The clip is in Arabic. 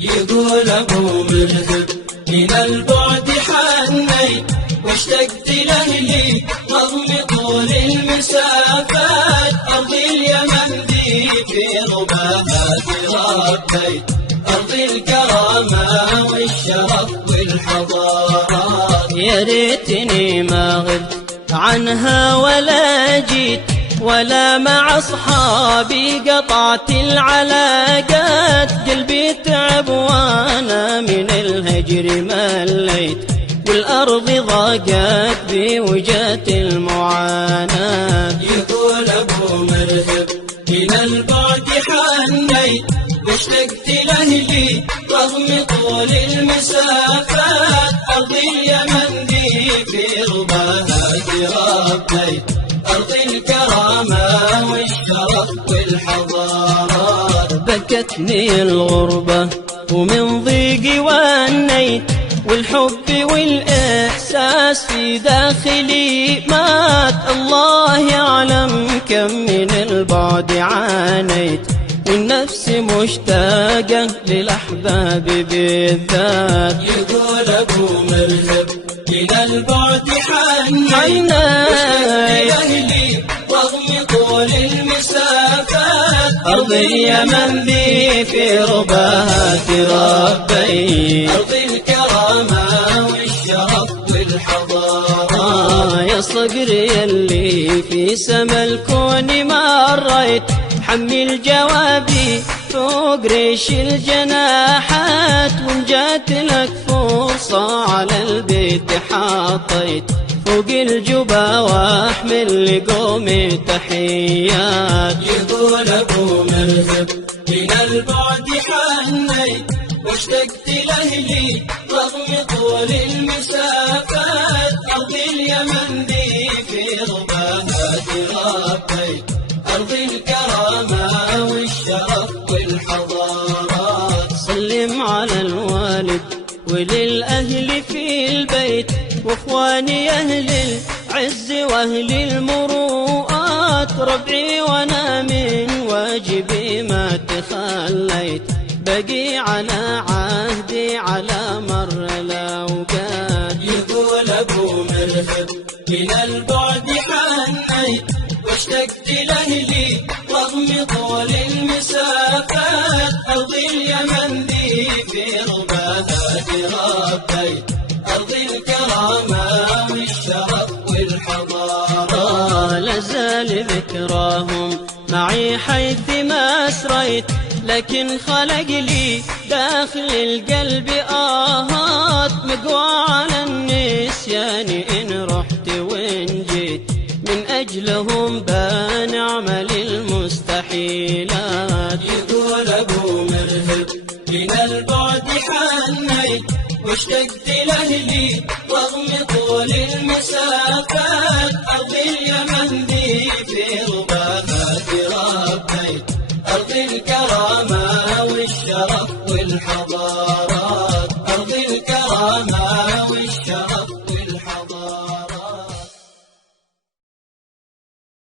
يقول أبو مرهب من البعد حنيت واشتقت لأهلي رغم طول المسافات. أرض اليمن ذي في رباها تربيت، أرض الكرامة والشرف والحضارات. يا ريتني ما غبت عنها ولا جيت، ولا مع أصحابي قطعت العلاقات. قلبي تعب وأنا من الهجر مليت، والأرض ضاقت بوجات المعاناة. يقول أبو مرهب من البعد حنيت واشتقت لأهلي رغم طول المسافات. أرض اليمن ذي في رباها تربيت، أرض الكرامة والشرف والحضارات. بكتني الغربة ومن ضيقي ونيت، والحب والإحساس في داخلي مات. الله يعلم كم من البعد عانيت، والنفس مشتاقة للأحباب بالذات. يقول أبو مرهب من البعد حنيت أهلي رغم طول المسافات. أرض اليمن ذي في رباها تربيت، أرض الكرامة والشرف والحضارات. يا صقري اللي في سما الكون مريت، حمل جوابي فوق ريش الجناحات. وإن جات لك فرصة على البيت حاطيت، فوق الجبا واحمل لقومي تحيات. يقول أبو مرهب من البعد حنيت واشتقت لأهلي رغم طول المسافات. أرض اليمن ذي في رباها تربيت، أرض الكرامة والشرف والحضارات. سلم على الوالد وللأهل في البيت، واخواني أهل العز وأهل المروءات. ربعي وأنا من واجبي ما تخليت، بقي على عهدي على مر الأوقات. يقول أبو مرهب من البعد حنيت واشتقت لأهلي رغم طول المسافات. أرض اليمن ذي في رباها تربيت، أرض الكرامة والشرف والحضارات. لازال ذكراهم معي حيث ما أسريت، لكن خلق لي داخل القلب آهات. مقوى على النسيان إن رحت وإن جيت، من أجلهم بنعمل المستحيلات. يقول أبو مرهب من البعد حنيت واشتقت لأهلي رغم طول المسافات. أرض اليمن ذي في رباها تربيت، أرض الكرامة والشرف والحضارات.